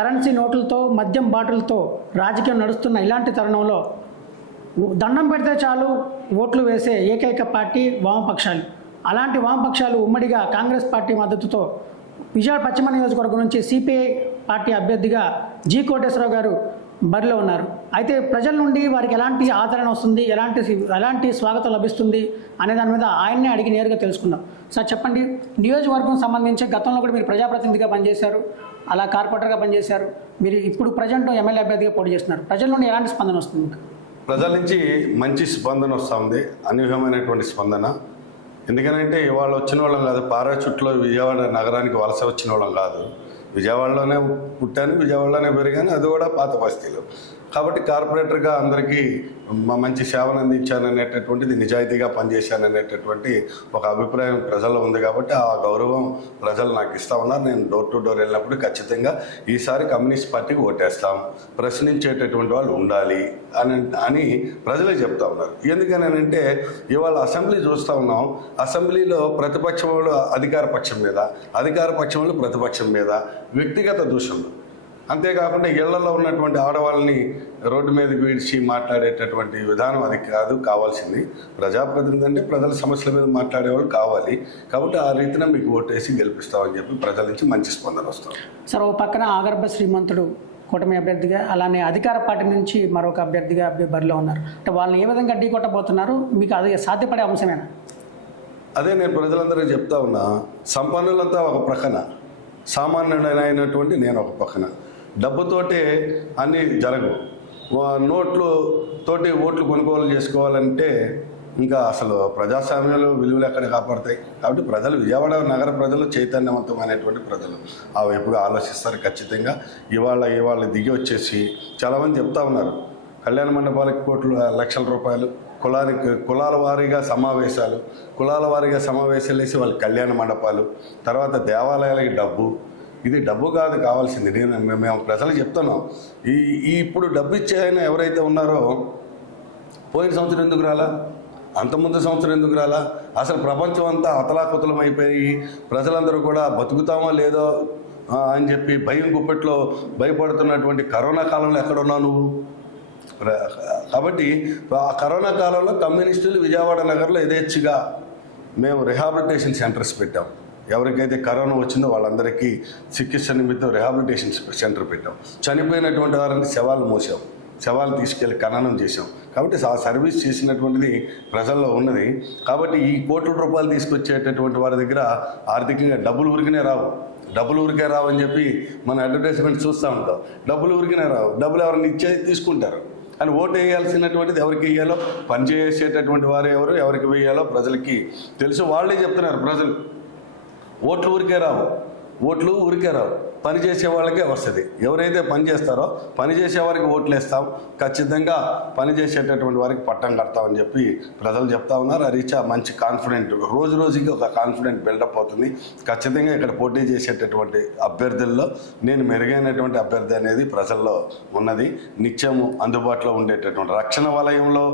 Currency నోట్లతో మద్యం బాటిల్తో రాజకీయం నడుస్తున్న ఇలాంటి తరుణంలో దండం పెడితే చాలు ఓట్లు వేసే ఏకైక పార్టీ వామపక్షాలు. అలాంటి వామపక్షాలు ఉమ్మడిగా కాంగ్రెస్ పార్టీ మద్దతుతో విజయవాడ పశ్చిమ నియోజకవర్గం నుంచి సిపిఐ పార్టీ అభ్యర్థిగా జి కోటేశ్వరరావు గారు బరిలో ఉన్నారు. అయితే ప్రజల నుండి వారికి ఎలాంటి ఆదరణ వస్తుంది, ఎలాంటి స్వాగతం లభిస్తుంది అనే దాని మీద ఆయన్నే అడిగి నేరుగా తెలుసుకుందాం. సార్ చెప్పండి, నియోజకవర్గం సంబంధించి గతంలో కూడా మీరు ప్రజాప్రతినిధిగా పనిచేశారు, అలా కార్పొరేటర్గా పనిచేశారు, మీరు ఇప్పుడు ప్రజెంట్ ఎమ్మెల్యే అభ్యర్థిగా పోటీ చేస్తున్నారు. ప్రజల నుండి ఎలాంటి స్పందన వస్తుంది? ప్రజల నుంచి మంచి స్పందన వస్తుంది, అనూహ్యమైనటువంటి స్పందన. ఎందుకనంటే ఇవాళ వచ్చిన వాళ్ళం కాదు, పారాచుట్లో విజయవాడ నగరానికి వలస వచ్చిన వాళ్ళం కాదు. విజయవాడలోనే పుట్టాను, విజయవాడలోనే పెరిగాను, అది కూడా పాత బస్తీలో. కాబట్టి కార్పొరేటర్గా అందరికీ మంచి సేవలు అందించాను అనేటటువంటిది, నిజాయితీగా పనిచేశాను అనేటటువంటి ఒక అభిప్రాయం ప్రజల్లో ఉంది. కాబట్టి ఆ గౌరవం ప్రజలు నాకు ఇస్తూ ఉన్నారు. నేను డోర్ టు డోర్ వెళ్ళినప్పుడు ఖచ్చితంగా ఈసారి కమ్యూనిస్ట్ పార్టీకి ఓటేస్తాం, ప్రశ్నించేటటువంటి వాళ్ళు ఉండాలి అని ప్రజలే చెప్తా ఉన్నారు. ఎందుకనంటే ఇవాళ అసెంబ్లీ చూస్తూ ఉన్నాం, అసెంబ్లీలో ప్రతిపక్షం వాళ్ళు అధికార పక్షం మీద, అధికార పక్షం వాళ్ళు ప్రతిపక్షం మీద వ్యక్తిగత దూషణలు. అంతేకాకుండా ఇళ్లలో ఉన్నటువంటి ఆడవాళ్ళని రోడ్డు మీదకి విడిచి మాట్లాడేటటువంటి విధానం అది కాదు కావాల్సింది. ప్రజాప్రతినిధి అంటే ప్రజల సమస్యల మీద మాట్లాడేవాళ్ళు కావాలి. కాబట్టి ఆ రీతిన మీకు ఓటేసి గెలిపిస్తామని చెప్పి ప్రజల నుంచి మంచి స్పందన వస్తాం. సార్, ఓ పక్కన ఆగర్భ శ్రీమంతుడు కూటమి అభ్యర్థిగా, అలానే అధికార పార్టీ నుంచి మరొక అభ్యర్థిగా బరిలో ఉన్నారు. అంటే వాళ్ళని ఏ విధంగా ఢీ కొట్టబోతున్నారు? మీకు అది సాధ్యపడే అంశమేనా? అదే నేను ప్రజలందరికీ చెప్తా ఉన్నా, సంపన్నులంతా ఒక ప్రక్కన, సామాన్యుడైనటువంటి నేను ఒక పక్కన. డబ్బుతోటే అన్నీ జరగవు. నోట్లతోటి ఓట్లు కొనుగోలు చేసుకోవాలంటే ఇంకా అసలు ప్రజాస్వామ్యంలో విలువలు ఎక్కడ కాపాడతాయి? కాబట్టి ప్రజలు, విజయవాడ నగర ప్రజలు చైతన్యవంతమైనటువంటి ప్రజలు, ఆ వైపుగా ఆలోచిస్తారు ఖచ్చితంగా. ఇవాళ దిగి వచ్చేసి చాలామంది చెప్తా ఉన్నారు, కళ్యాణ మండపాలకి కోట్లు లక్షల రూపాయలు, కులాల వారీగా సమావేశాలు వేసి వాళ్ళకి కళ్యాణ మండపాలు, తర్వాత దేవాలయాలకి డబ్బు. ఇది డబ్బు కాదు కావాల్సింది. మేము ప్రజలకు చెప్తున్నాం, ఇప్పుడు డబ్బు ఇచ్చే ఆయన ఎవరైతే ఉన్నారో పోయిన సంవత్సరం ఎందుకు రాలా, అంతకుముందు సంవత్సరం ఎందుకు రాలా? అసలు ప్రపంచం అంతా అతలాకుతలం అయిపోయి ప్రజలందరూ కూడా బతుకుతామో లేదో అని చెప్పి భయం గుప్పెట్లో భయపడుతున్నటువంటి కరోనా కాలంలో ఎక్కడున్నావు నువ్వు? కాబట్టి ఆ కరోనా కాలంలో కమ్యూనిస్టులు విజయవాడ నగర్లో యథేచ్ఛగా మేము రిహాబిలిటేషన్ సెంటర్స్ పెట్టాం. ఎవరికైతే కరోనా వచ్చిందో వాళ్ళందరికీ చికిత్స నిమిత్తం రిహాబిలిటేషన్ సెంటర్ పెట్టాం. చనిపోయినటువంటి వారిని శవాలు మోసాం, శవాలు తీసుకెళ్ళి ఖననం చేసాం. కాబట్టి ఆ సర్వీస్ చేసినటువంటిది ప్రజల్లో ఉన్నది. కాబట్టి ఈ కోట్ల రూపాయలు తీసుకొచ్చేటటువంటి వారి దగ్గర ఆర్థికంగా డబ్బులు ఊరికనే రావు అని చెప్పి మన అడ్వర్టైజ్మెంట్ చూస్తూ ఉంటాం. డబ్బులు ఊరికనే రావు, డబ్బులు ఎవరిని ఇచ్చేది తీసుకుంటారు. అని ఓటు వేయాల్సినటువంటిది ఎవరికి వేయాలో, పనిచేసేటటువంటి వారు ఎవరికి వేయాలో ప్రజలకి తెలుసు. వాళ్ళే చెప్తున్నారు, ప్రజలు ఓట్లు ఊరికే రావు, పని చేసే వాళ్ళకే వస్తుంది. ఎవరైతే పని చేస్తారో పని చేసే వారికి ఓట్లు వేస్తాం, ఖచ్చితంగా పని చేసేటటువంటి వారికి పట్టం కడతామని చెప్పి ప్రజలు చెప్తా ఉన్నారు. ఆ రీచా మంచి కాన్ఫిడెంట్, రోజుకి ఒక కాన్ఫిడెంట్ బిల్డప్ అవుతుంది. ఖచ్చితంగా ఇక్కడ పోటీ చేసేటటువంటి అభ్యర్థుల్లో నేను మెరుగైనటువంటి అభ్యర్థి అనేది ప్రజల్లో ఉన్నది. నిత్యము అందుబాటులో ఉండేటటువంటి, రక్షణ వలయంలో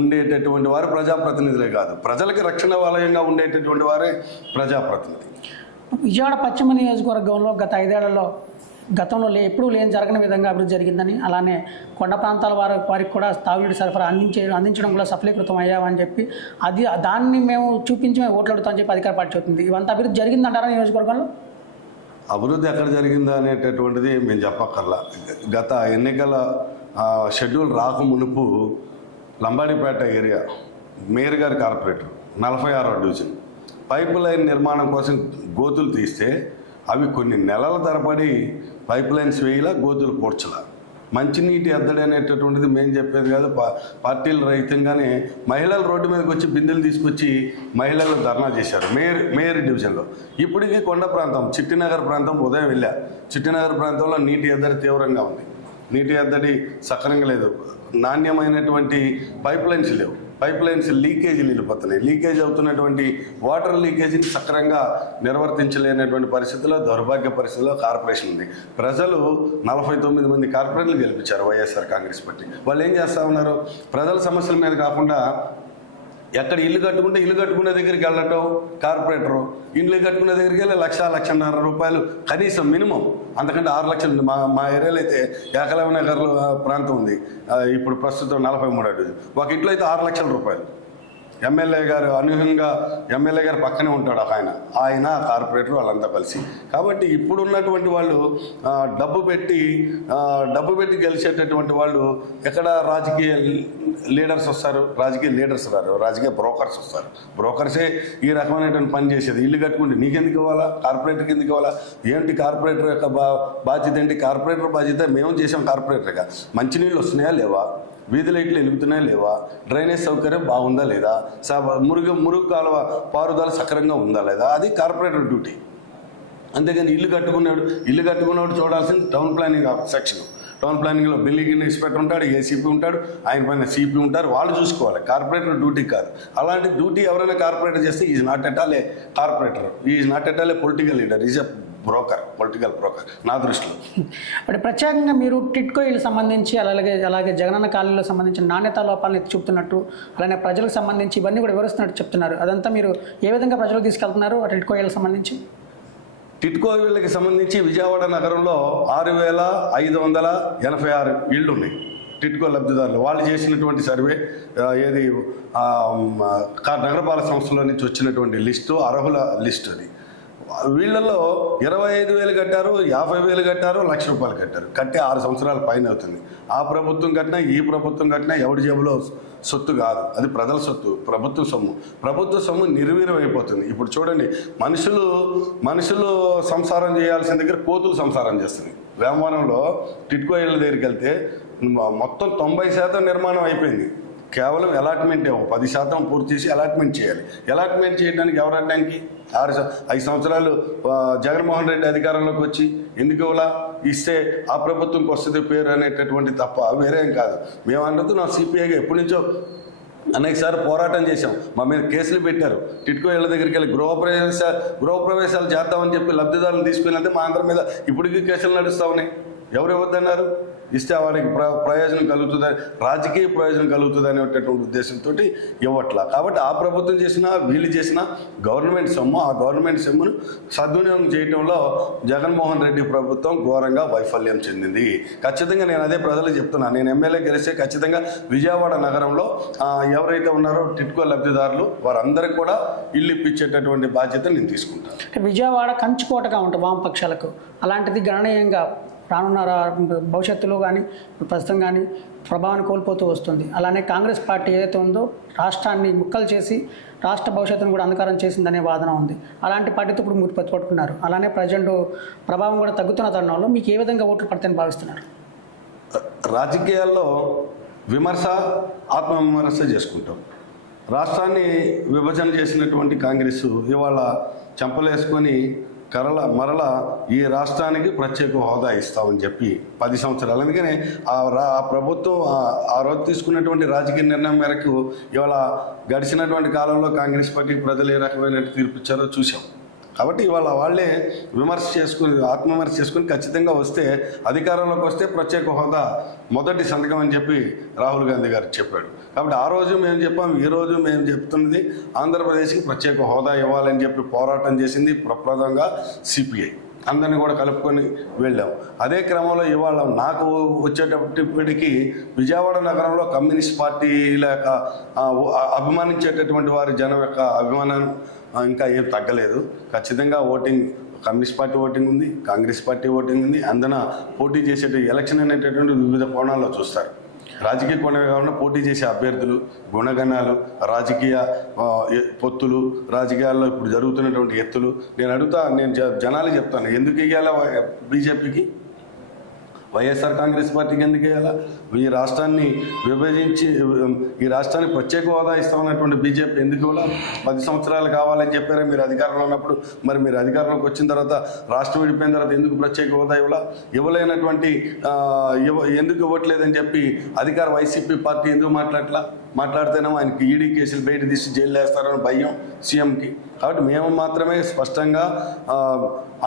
ఉండేటటువంటి వారు ప్రజాప్రతినిధులే కాదు, ప్రజలకి రక్షణ వలయంగా ఉండేటటువంటి వారే ప్రజాప్రతినిధి. విజయవాడ పశ్చిమ నియోజకవర్గంలో గత 5 ఏళ్లలో గతంలో ఎప్పుడూ జరగని విధంగా అభివృద్ధి జరిగిందని, అలానే కొండ ప్రాంతాల వారికి కూడా తాగునీటి సరఫరా అందించడం కూడా సఫలీకృతం అయ్యామని చెప్పి దాన్ని మేము చూపించి మేము ఓట్లు అడుగుతామని చెప్పి అధికార పార్టీ చెప్తుంది. ఇవంతా అభివృద్ధి జరిగిందంటారా నియోజకవర్గంలో? అభివృద్ధి ఎక్కడ జరిగిందా అనేటటువంటిది మేము చెప్పక్కర్లా. గత ఎన్నికల షెడ్యూల్ రాక మునుపు లంబాడిపేట ఏరియా మేయర్ గారి కార్పొరేటర్ 46వ డివిజన్ పైప్ లైన్ నిర్మాణం కోసం గోతులు తీస్తే అవి కొన్ని నెలల తరబడి పైప్ లైన్స్ వేయలా, గోతులు పూడ్చలా. మంచినీటి ఎద్దడి అనేటటువంటిది మేము చెప్పేది కాదు, పార్టీల రహితంగానే మహిళలు రోడ్డు మీదకి వచ్చి బిందెలు తీసుకొచ్చి మహిళలు ధర్నా చేశారు మేయర్ డివిజన్లో. ఇప్పటికీ కొండ ప్రాంతం, చిట్టినగర్ ప్రాంతం ఉదయం వెళ్ళా, చిట్టినగర్ ప్రాంతంలో నీటి ఎద్దడి తీవ్రంగా ఉంది. నీటి ఎద్దడి సక్రంగా లేదు, నాణ్యమైనటువంటి పైప్ లైన్స్ లేవు, పైప్ లైన్స్ లీకేజీలు వెళ్ళిపోతున్నాయి. లీకేజ్ అవుతున్నటువంటి వాటర్ లీకేజీని సక్రంగా నిర్వర్తించలేనటువంటి పరిస్థితుల్లో, దౌర్భాగ్య పరిస్థితుల్లో కార్పొరేషన్ ఉంది. ప్రజలు 49 మంది కార్పొరేటర్లు గెలిపించారు వైఎస్ఆర్ కాంగ్రెస్ పార్టీ. వాళ్ళు ఏం చేస్తూ ఉన్నారు? ప్రజల సమస్యల మీద కాకుండా ఎక్కడ ఇల్లు కట్టుకుంటే ఇల్లు కట్టుకునే దగ్గరికి వెళ్ళటం కార్పొరేటరు, ఇల్లు కట్టుకునే దగ్గరికి వెళ్ళి 1,00,00,000 రూపాయలు కనీసం మినిమం, అంతకంటే 6 లక్షలు. మా ఏరియాలో అయితే ఏకలవ్య నగర్ ప్రాంతం ఉంది, ఇప్పుడు ప్రస్తుతం 43 అడుగులు, ఒక ఇంట్లో అయితే 6 లక్షల రూపాయలు. ఎమ్మెల్యే గారు అనూహ్యంగా ఎమ్మెల్యే గారు పక్కనే ఉంటాడు ఆయన కార్పొరేటర్ వాళ్ళంతా కలిసి. కాబట్టి ఇప్పుడు ఉన్నటువంటి వాళ్ళు డబ్బు పెట్టి గెలిచేటటువంటి వాళ్ళు ఎక్కడ రాజకీయ లీడర్స్ వస్తారు, రాజకీయ లీడర్స్ రారు, రాజకీయ బ్రోకర్స్ వస్తారు. బ్రోకర్సే ఈ రకమైనటువంటి పని చేసేది. ఇల్లు కట్టుకుంటే నీకెందుకు ఇవ్వాలా, కార్పొరేటర్కి ఎందుకు ఇవ్వాలా, ఏంటి కార్పొరేటర్ యొక్క బాధ్యత ఏంటి, కార్పొరేటర్ బాధ్యత మేము చేసాం కార్పొరేటర్గా, మంచినీళ్ళు వస్తున్నాయా లేవా, వీధి లైట్లు వెలుగుతున్నాయా లేవా, డ్రైనేజ్ సౌకర్యం బాగుందా లేదా, మురుగు కాలువ పారుదల సక్రంగా ఉందా లేదా, అది కార్పొరేటర్ డ్యూటీ. అంతేగాని ఇల్లు కట్టుకున్నవాడు చూడాల్సింది టౌన్ ప్లానింగ్ సెక్షన్. టౌన్ ప్లానింగ్లో బిల్డింగ్ ఇన్స్పెక్టర్ ఉంటాడు, ఏసీపీ ఉంటాడు, ఆయన పైన సిపి ఉంటారు, వాళ్ళు చూసుకోవాలి. కార్పొరేటర్ డ్యూటీ కాదు. అలాంటి డ్యూటీ ఎవరైనా కార్పొరేటర్ చేస్తే is not at all A corporator, is not at all A political leader, is a broker, political broker నా దృష్టిలో. అంటే ప్రత్యేకంగా మీరు టిట్కో ఇల్లు సంబంధించి అలాగే జగనన్న కాలనీలో సంబంధించిన నాణ్యతా లోపాలను ఎత్తి చూపుతున్నట్టు, అలానే ప్రజలకు సంబంధించి ఇవన్నీ కూడా వివరిస్తున్నట్టు చెప్తున్నారు. అదంతా మీరు ఏ విధంగా ప్రజలకు తీసుకెళ్తున్నారు ఆ టిట్కో ఇళ్ళకి సంబంధించి? టిట్కో ఇళ్ళకి సంబంధించి విజయవాడ నగరంలో 6,586 ఇళ్ళు ఉన్నాయి టిట్కో లబ్ధిదారులు. వాళ్ళు చేసినటువంటి సర్వే ఏది నగరపాలక సంస్థలో నుంచి వచ్చినటువంటి లిస్టు, అర్హుల లిస్టు అది. వీళ్ళల్లో 25,000 కట్టారు, 50,000 కట్టారు, ₹1,00,000 కట్టారు. కట్టి 6 సంవత్సరాల పైన అవుతుంది. ఆ ప్రభుత్వం కట్టినా ఈ ప్రభుత్వం కట్టినా ఎవరి జేబులో సొత్తు కాదు, అది ప్రజల సొత్తు, ప్రభుత్వ సొమ్ము నిర్వీర్యం అయిపోతుంది. ఇప్పుడు చూడండి, మనుషులు సంసారం చేయాల్సిన దగ్గర కోతులు సంసారం చేస్తుంది. వేమవరంలో టిట్కో ఇళ్ళ దగ్గరికి వెళ్తే మొత్తం 90% నిర్మాణం అయిపోయింది. కేవలం అలాట్మెంట్ 10% పూర్తి చేసి అలాట్మెంట్ చేయాలి. అలాట్మెంట్ చేయడానికి ఎవరు అడ్డానికి? 5 సంవత్సరాలు జగన్మోహన్ రెడ్డి అధికారంలోకి వచ్చి ఎందుకు ఇలా ఇస్తే ఆ ప్రభుత్వంకి వస్తుంది పేరు అనేటటువంటి తప్ప వేరేం కాదు. మేము అన్నది నా సిపిఐగా ఎప్పటి నుంచో అనేకసార్లు పోరాటం చేశాం. మా మీద కేసులు పెట్టారు. టిట్కో ఇళ్ళ దగ్గరికి వెళ్ళి గృహప్రవేశాలు చేద్దామని చెప్పి లబ్ధిదారులను తీసుకుని మా అందరి మీద ఇప్పటికీ కేసులు నడుస్తూ ఉన్నాయి. ఎవరు ఇవ్వద్దన్నారు? ఇస్తే వాడికి ప్రయోజనం కలుగుతుందని, రాజకీయ ప్రయోజనం కలుగుతుంది అనేటటువంటి ఉద్దేశంతో ఇవ్వట్లా. కాబట్టి ఆ ప్రభుత్వం చేసినా వీళ్ళు చేసినా గవర్నమెంట్ సొమ్ము, ఆ గవర్నమెంట్ సొమ్మును సద్వినియోగం చేయడంలో జగన్మోహన్ రెడ్డి ప్రభుత్వం ఘోరంగా వైఫల్యం చెందింది. ఖచ్చితంగా నేను అదే ప్రజలకు చెప్తున్నాను. నేను ఎమ్మెల్యే గెలిస్తే ఖచ్చితంగా విజయవాడ నగరంలో ఎవరైతే ఉన్నారో టిట్కో లబ్ధిదారులు వారందరికీ కూడా ఇల్లు ఇప్పించేటటువంటి బాధ్యత నేను తీసుకుంటాను. విజయవాడ కంచుకోటగా ఉంటుంది వామపక్షాలకు, అలాంటిది గణనీయంగా రానున్న భవిష్యత్తులో కానీ ప్రస్తుతం కానీ ప్రభావాన్ని కోల్పోతూ వస్తుంది. అలానే కాంగ్రెస్ పార్టీ ఏదైతే ఉందో రాష్ట్రాన్ని ముక్కలు చేసి రాష్ట్ర భవిష్యత్తును కూడా అంధకారం చేసిందనే వాదన ఉంది. అలాంటి పార్టీతో ఇప్పుడు మీరు పట్టుకున్నారు. అలానే ప్రజెంట్ ప్రభావం కూడా తగ్గుతున్న తరుణంలో మీకు ఏ విధంగా ఓట్లు పడతాయని భావిస్తున్నారు? రాజకీయాల్లో విమర్శ, ఆత్మవిమర్శ చేసుకుంటాం. రాష్ట్రాన్ని విభజన చేసినటువంటి కాంగ్రెస్ ఇవాళ చెంపలేసుకొని మరల ఈ రాష్ట్రానికి ప్రత్యేక హోదా ఇస్తామని చెప్పి 10 సంవత్సరాలు. అందుకనే ఆ ప్రభుత్వం ఆ రోజు తీసుకున్నటువంటి రాజకీయ నిర్ణయం మేరకు ఇవాళ గడిచినటువంటి కాలంలో కాంగ్రెస్ పార్టీకి ప్రజలు ఏ రకమైన తీర్పు ఇచ్చారో చూసాం. కాబట్టి ఇవాళ వాళ్ళే ఆత్మవిమర్శ చేసుకుని ఖచ్చితంగా వస్తే, అధికారంలోకి వస్తే ప్రత్యేక హోదా మొదటి సంతకం అని చెప్పి రాహుల్ గాంధీ గారు చెప్పాడు. కాబట్టి ఆ రోజు మేము చెప్పాం, ఈ రోజు మేము చెప్తున్నది ఆంధ్రప్రదేశ్కి ప్రత్యేక హోదా ఇవ్వాలని చెప్పి పోరాటం చేసింది ప్రప్రదంగా సిపిఐ. అందరినీ కూడా కలుపుకొని వెళ్ళాం. అదే క్రమంలో ఇవాళ నాకు వచ్చేటప్పటికి విజయవాడ నగరంలో కమ్యూనిస్ట్ పార్టీల యొక్క అభిమానించేటటువంటి వారి జనం యొక్క అభిమానం ఇంకా ఏం తగ్గలేదు. ఖచ్చితంగా ఓటింగ్ కమ్యూనిస్ట్ పార్టీ ఓటింగ్ ఉంది, కాంగ్రెస్ పార్టీ ఓటింగ్ ఉంది. అందున పోటీ చేసే ఎలక్షన్ అనేటటువంటి వివిధ కోణాల్లో చూస్తారు. రాజకీయ కోణమే కాకుండా పోటీ చేసే అభ్యర్థులు, గుణగణాలు, రాజకీయ పొత్తులు, రాజకీయాల్లో ఇప్పుడు జరుగుతున్నటువంటి ఎత్తులు. నేను జనాలు చెప్తాను, ఎందుకు వేయాలా బీజేపీకి, వైఎస్ఆర్ కాంగ్రెస్ పార్టీకి ఎందుకు వేయాలా? ఈ రాష్ట్రాన్ని విభజించి ఈ రాష్ట్రానికి ప్రత్యేక హోదా ఇస్తామన్నటువంటి బీజేపీ ఎందుకు ఇవ్వాలా? 10 సంవత్సరాలు కావాలని చెప్పారే మీరు అధికారంలో ఉన్నప్పుడు. మరి మీరు అధికారంలోకి వచ్చిన తర్వాత, రాష్ట్రం విడిపోయిన తర్వాత ఎందుకు ప్రత్యేక హోదా ఇవ్వలేనటువంటి ఎందుకు ఇవ్వట్లేదని చెప్పి వైసీపీ పార్టీ ఎందుకు మాట్లాడట్లా? మాట్లాడితేనేమో ఆయనకి ఈడీ కేసులు బయట తీసి జైలు వేస్తారని భయం సీఎంకి. కాబట్టి మేము మాత్రమే స్పష్టంగా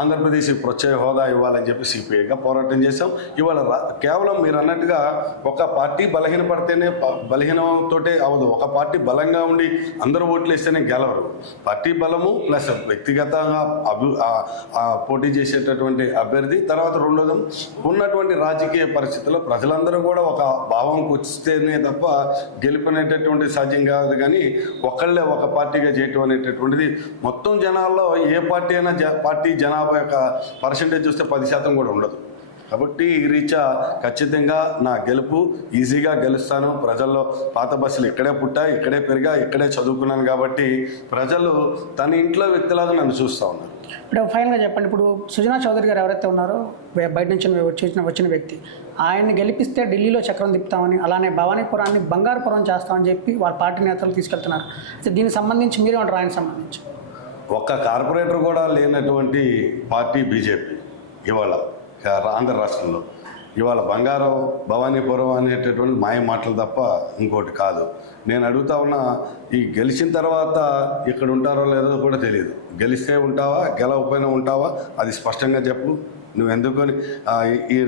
ఆంధ్రప్రదేశ్ ప్రత్యేక హోదా ఇవ్వాలని చెప్పి సిపిఐగా పోరాటం చేశాం. ఇవాళ కేవలం మీరు అన్నట్టుగా ఒక పార్టీ బలహీనపడితేనే బలహీనంతోటే అవదు. ఒక పార్టీ బలంగా ఉండి అందరూ ఓట్లు వేస్తేనే గెలవరు. పార్టీ బలము ప్లస్ వ్యక్తిగతంగా పోటీ చేసేటటువంటి అభ్యర్థి, తర్వాత రెండోది ఉన్నటువంటి రాజకీయ పరిస్థితుల్లో ప్రజలందరూ కూడా ఒక భావంకి వస్తేనే తప్ప గెలుపనేటటువంటి సాధ్యం కాదు. కానీ ఒకళ్ళే ఒక పార్టీగా చేయటం అనేటటువంటిది మొత్తం జనాల్లో ఏ పార్టీ అయినా పార్టీ జనాభా యొక్క పర్సెంటేజ్ చూస్తే 10% కూడా ఉండదు. కాబట్టి ఈ రీత్యా ఖచ్చితంగా నా గెలుపు ఈజీగా గెలుస్తాను. ప్రజల్లో పాత బస్సులు ఇక్కడే పుట్టా, ఇక్కడే పెరిగా, ఇక్కడే చదువుకున్నాను కాబట్టి ప్రజలు తన ఇంట్లో వ్యక్తిలాగా నన్ను చూస్తూ ఉన్నారు. ఇప్పుడు ఫైనల్గా చెప్పండి, ఇప్పుడు సుజనా చౌదరి గారు ఎవరైతే ఉన్నారో బయట నుంచి వచ్చిన వ్యక్తి, ఆయన్ని గెలిపిస్తే ఢిల్లీలో చక్రం తిప్పుతామని, అలానే భవానీపురాన్ని బంగారుపురం చేస్తామని చెప్పి వాళ్ళ పార్టీ నేతలు తీసుకెళ్తున్నారు. అయితే దీనికి సంబంధించి మీరు అంటారు, ఆయనకు సంబంధించి ఒక్క కార్పొరేటర్ కూడా లేనటువంటి పార్టీ బీజేపీ ఇవాళ ఆంధ్ర రాష్ట్రంలో. ఇవాళ బంగారం భవానీపురం అనేటటువంటి మాయ మాటలు తప్ప ఇంకోటి కాదు. నేను అడుగుతా ఉన్నా, ఈ గెలిచిన తర్వాత ఇక్కడ ఉంటారో లేదో కూడా తెలియదు. గెలిస్తే ఉంటావా, గెలవకపోయినా ఉంటావా, అది స్పష్టంగా చెప్పు. నువ్వు ఎందుకని ఈ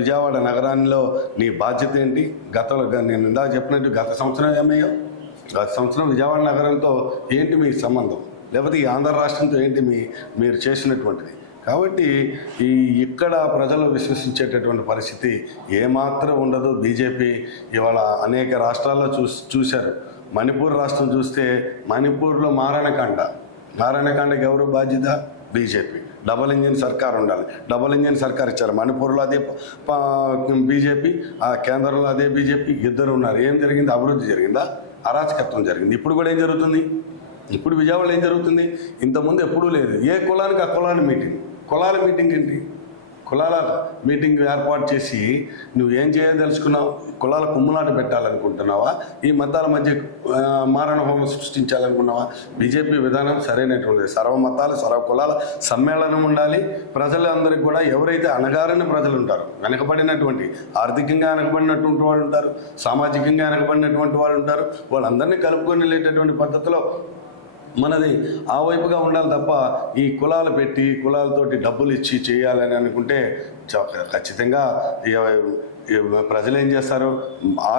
విజయవాడ నగరాల్లో నీ బాధ్యత ఏంటి? గతంలో నేను ఇందాక చెప్పినట్టు గత సంవత్సరం ఏమయ్యావు? గత సంవత్సరం విజయవాడ నగరంతో ఏంటి మీ సంబంధం? లేకపోతే ఈ ఆంధ్ర రాష్ట్రంతో ఏంటి మీరు చేసినటువంటిది? కాబట్టి ఇక్కడ ప్రజలు విశ్వసించేటటువంటి పరిస్థితి ఏమాత్రం ఉండదు. బీజేపీ ఇవాళ అనేక రాష్ట్రాల్లో చూశారు. మణిపూర్ రాష్ట్రం చూస్తే మణిపూర్లో మారణకాండకి ఎవరు బాధ్యత? బీజేపీ. డబుల్ ఇంజిన్ సర్కార్ ఉండాలి, డబుల్ ఇంజిన్ సర్కార్ ఇచ్చారు. మణిపూర్లో అదే బీజేపీ, ఆ కేంద్రంలో అదే బీజేపీ, ఇద్దరు ఉన్నారు. ఏం జరిగింది? అభివృద్ధి జరిగిందా? అరాచకత్వం జరిగింది. ఇప్పుడు కూడా ఏం జరుగుతుంది? ఇప్పుడు విజయవాడలో ఏం జరుగుతుంది? ఇంతకుముందు ఎప్పుడూ లేదు. ఏ కులానికి ఆ కులాన్ని మీటింగ్. కులాల మీటింగ్ ఏంటి? కులాల మీటింగ్ ఏర్పాటు చేసి నువ్వేం చేయదలుచుకున్నావు? కులాల కుమ్ములాట పెట్టాలనుకుంటున్నావా? ఈ మతాల మధ్య మారణ హోమం సృష్టించాలనుకున్నావా? బీజేపీ విధానం సరైనటువంటిది. సర్వమతాలు సర్వ కులాల సమ్మేళనం ఉండాలి. ప్రజలందరికీ కూడా ఎవరైతే అణగారిన ప్రజలు ఉంటారో, వెనకబడినటువంటి ఆర్థికంగా వెనకబడినటువంటి వాళ్ళు ఉంటారు, సామాజికంగా వెనకబడినటువంటి వాళ్ళు ఉంటారు, వాళ్ళందరినీ కలుపుకొని వెళ్ళేటటువంటి పద్ధతిలో మనది ఆ వైపుగా ఉండాలి తప్ప ఈ కులాలు పెట్టి కులాలతోటి డబ్బులు ఇచ్చి చేయాలని అనుకుంటే ఖచ్చితంగా ప్రజలు ఏం చేస్తారు? ఆ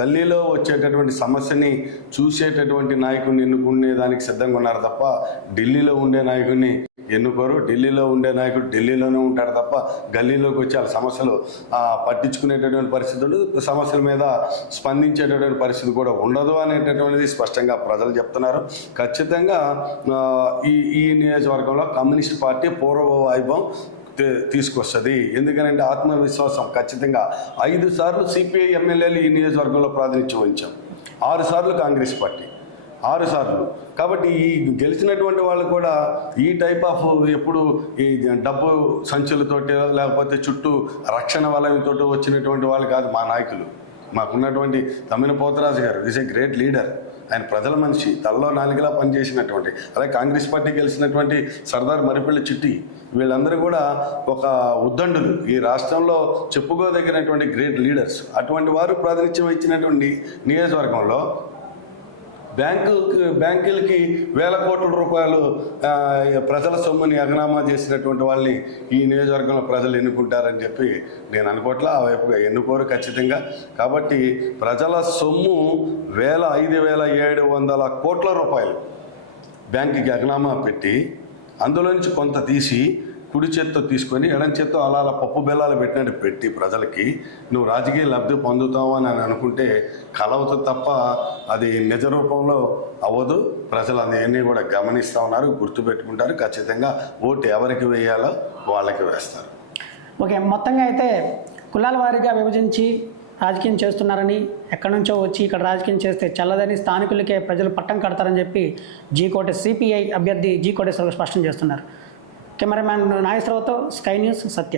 గల్లీలో వచ్చేటటువంటి సమస్యని చూసేటటువంటి నాయకుడిని ఎన్నుకునే దానికి సిద్ధంగా ఉన్నారు తప్ప ఢిల్లీలో ఉండే నాయకుడిని ఎన్నుకోరు. ఢిల్లీలో ఉండే నాయకుడు ఢిల్లీలోనే ఉంటాడు తప్ప గల్లీలోకి వచ్చి వాళ్ళ సమస్యలు పట్టించుకునేటటువంటి పరిస్థితి ఉండదు. సమస్యల మీద స్పందించేటటువంటి పరిస్థితి కూడా ఉండదు అనేటటువంటిది స్పష్టంగా ప్రజలు చెప్తున్నారు. ఖచ్చితంగా ఈ నియోజకవర్గంలో కమ్యూనిస్ట్ పార్టీ పూర్వ వైభవం తీసుకొస్తుంది. ఎందుకంటే ఆత్మవిశ్వాసం ఖచ్చితంగా 5 సార్లు సిపిఐ ఎమ్మెల్యేలు ఈ నియోజకవర్గంలో ప్రాతినిధ్యం వహించాం, 6 సార్లు కాంగ్రెస్ పార్టీ, 6 సార్లు. కాబట్టి ఈ గెలిచినటువంటి వాళ్ళు కూడా ఈ టైప్ ఆఫ్ ఎప్పుడు ఈ డబ్బు సంచులతోటి లేకపోతే చుట్టూ రక్షణ వలయంతో వచ్చినటువంటి వాళ్ళు కాదు మా నాయకులు. మాకున్నటువంటి తమ్మిన పోతరాజు గారు ఈజ్ ఏ గ్రేట్ లీడర్. ఆయన ప్రజల మనిషి, తలలో నాలుగులా పనిచేసినటువంటి. అలాగే కాంగ్రెస్ పార్టీ గెలిచినటువంటి సర్దార్ మరిపల్లి చిట్టి, వీళ్ళందరూ కూడా ఒక ఉద్దండులు, ఈ రాష్ట్రంలో చెప్పుకోదగినటువంటి గ్రేట్ లీడర్స్. అటువంటి వారు ప్రాతినిధ్యం ఇచ్చినటువంటి నియోజకవర్గంలో బ్యాంకులకి వేల కోట్ల రూపాయలు ప్రజల సొమ్ముని ఎగనామా చేసినటువంటి వాళ్ళని ఈ నియోజకవర్గంలో ప్రజలు ఎన్నుకుంటారని చెప్పి నేను అనుకోవట్లా. ఆ వైపుగా ఎన్నుకోరు ఖచ్చితంగా. కాబట్టి ప్రజల సొమ్ము 5,700 కోట్ల రూపాయలు బ్యాంకుకి ఎగనామా పెట్టి అందులో నుంచి కొంత తీసి కుడి చేత్తో తీసుకొని ఎడం చేత్తో అలా పప్పు బెల్లాలు పెట్టినట్టు పెట్టి ప్రజలకి నువ్వు రాజకీయ లబ్ధి పొందుతావు అని అనుకుంటే కలవదు తప్ప అది నిజ రూపంలో అవ్వదు. ప్రజలు అన్నీ కూడా గమనిస్తూ ఉన్నారు, గుర్తుపెట్టుకుంటారు. ఖచ్చితంగా ఓటు ఎవరికి వేయాలో వాళ్ళకి వేస్తారు. ఓకే, మొత్తంగా అయితే కులాల వారీగా విభజించి రాజకీయం చేస్తున్నారని, ఎక్కడి నుంచో వచ్చి ఇక్కడ రాజకీయం చేస్తే చల్లదని స్థానికులకే ప్రజలు పట్టం కడతారని చెప్పి సిపిఐ అభ్యర్థి జీ కోటేశ్వరరావు స్పష్టం చేస్తున్నారు. కెమెరామ్యాన్ నాగేశ్వరరావుతో స్కై న్యూస్ సత్య.